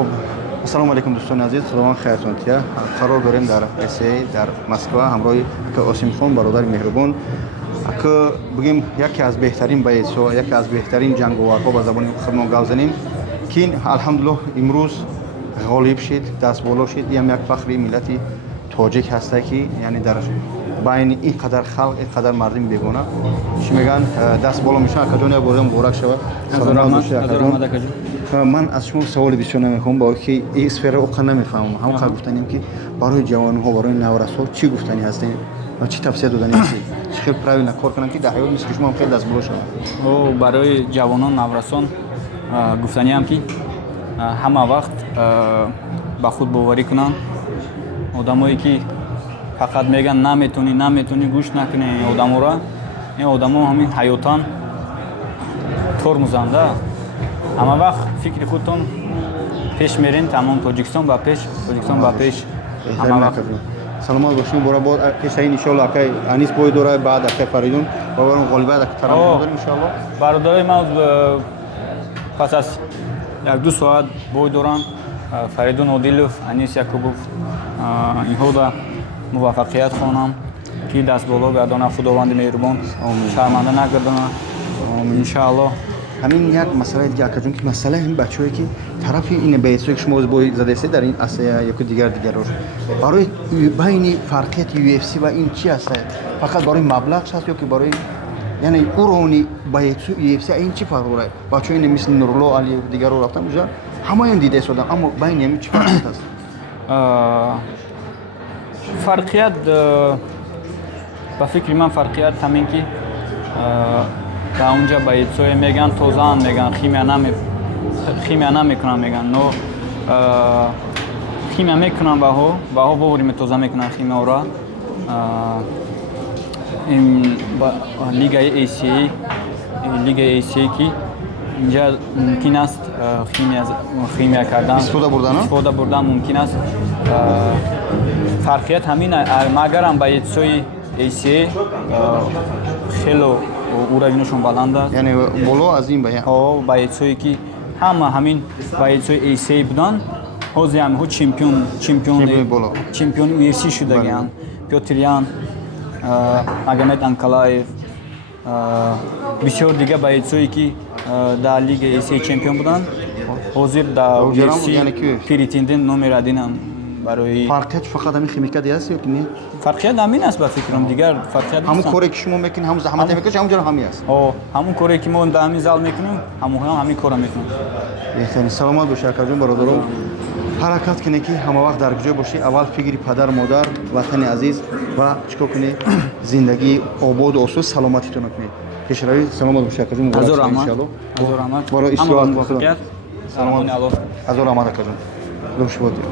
خب السلام علیکم دوستان عزیز، خداوند خیرتون تیه. قرار داریم در روسیه در مسکو همراه که آسیم خان برادر مهربان که بگیم یکی از بهترین بایسو یکی از بهترین جنگاورها به زبان خودمون گپ زنیم که الحمدلله امروز غالب شد، دست بالا شد. یک فخری ملتی تاجیک هسته که یعنی در بین اینقدر خلق اینقدر مردم بیگانه چی میگن دست بالا میشن. اکجان یک بارم مبارک شود. من از شما سوال بسیار نمیخوام با که این سفره اوقا نمیفهمم. هم خواهد گفتنیم که برای جوانها برای نورسال چی گفتنی هستین و چی توصیه دادنی هستین؟ چی خیلی پراوی نکار کنم که در حیات مثل شما هم خیلی دست بالا شود. برای جوانان نورسان گفتنی هم که همه وقت با خود باوری کنن. آدمایی که فقط میگن نمیتونی گوش نکنی آدمو را، این آدما همین حیاتان ترمزنده. همه وقت فکر خودتون پیش میرین، تمام تاجیکستان با پیش همه وقت. سلامت باشین. برای پیش این ان شاء الله که انیس بوی دوره بعد که فریدون و برای غالبا که طرف داریم ان شاء الله. برادرای ما پس از یک دو ساعت بوی دوران فریدون عادلوف، انیس یعقوبوف اینها دا موفقیت خوانم که دست بالا گردانه خداوند مهربان شرمنده نگردانه ان شاء الله. همین یک مسئله دیگه که چون مسئله این بچه‌ای که طرف این بیتوی که شما بوی زده است در این اسیا یا دیگر روش برای بین فرقیت یو اف سی و این چی است؟ فقط برای مبلغ هست یا که برای یعنی اورونی بیتوی یو اف سی این چی فرق داره؟ بچه‌ای مثل نورالله علی و دیگر رو رفتم اونجا همه این دیده شدن، اما بین همین چی فرق است؟ فرقیت با فکر من فرقیت همین که تا اونجا بیتوی میگن توزان میگن خیمیا نمیکنن میگن نو خیمیا میکنن با ها بوریم توزا میکنن خیمیا را. این لیگ ACA که اینجا ممکن است خیمیا کردن استفاده بردن ممکن است. فرقیت همین مگر هم بیتوی ACA خیلی اوراینشون بلند است، یعنی بالا از این بیان بیتوی که همین بیتوی ACA بودن حوزه هم چمپیون UFC شده گیان. پیوتریان، اگمت انکلایف بسیار دیگه بیتوی که در لیگ ACA چمپیون بودن حاضر در UFC پریتندن نمره ادینم. برای فرقیت فقط همین خیمیکات است یا که نه؟ فرقیت همین است با فکرم دیگر فرقیت همون کاری که شما میکنین همون زحمت میکشید همونجا همین است. همون کاری که ما در همین زال میکنیم همین کارا میکنیم. بهترین سلامت باشه اکجون برادرم. حرکت کنی که همه وقت در کجا باشی اول فکری پدر مادر وطن عزیز و چیکار کنی زندگی آباد و آسود سلامتیتون کنی. پیشروی سلامت باشه اکجون مبارک ان شاء الله. برای استراحت سلامت. هزار رحمت اکجون. روش بود.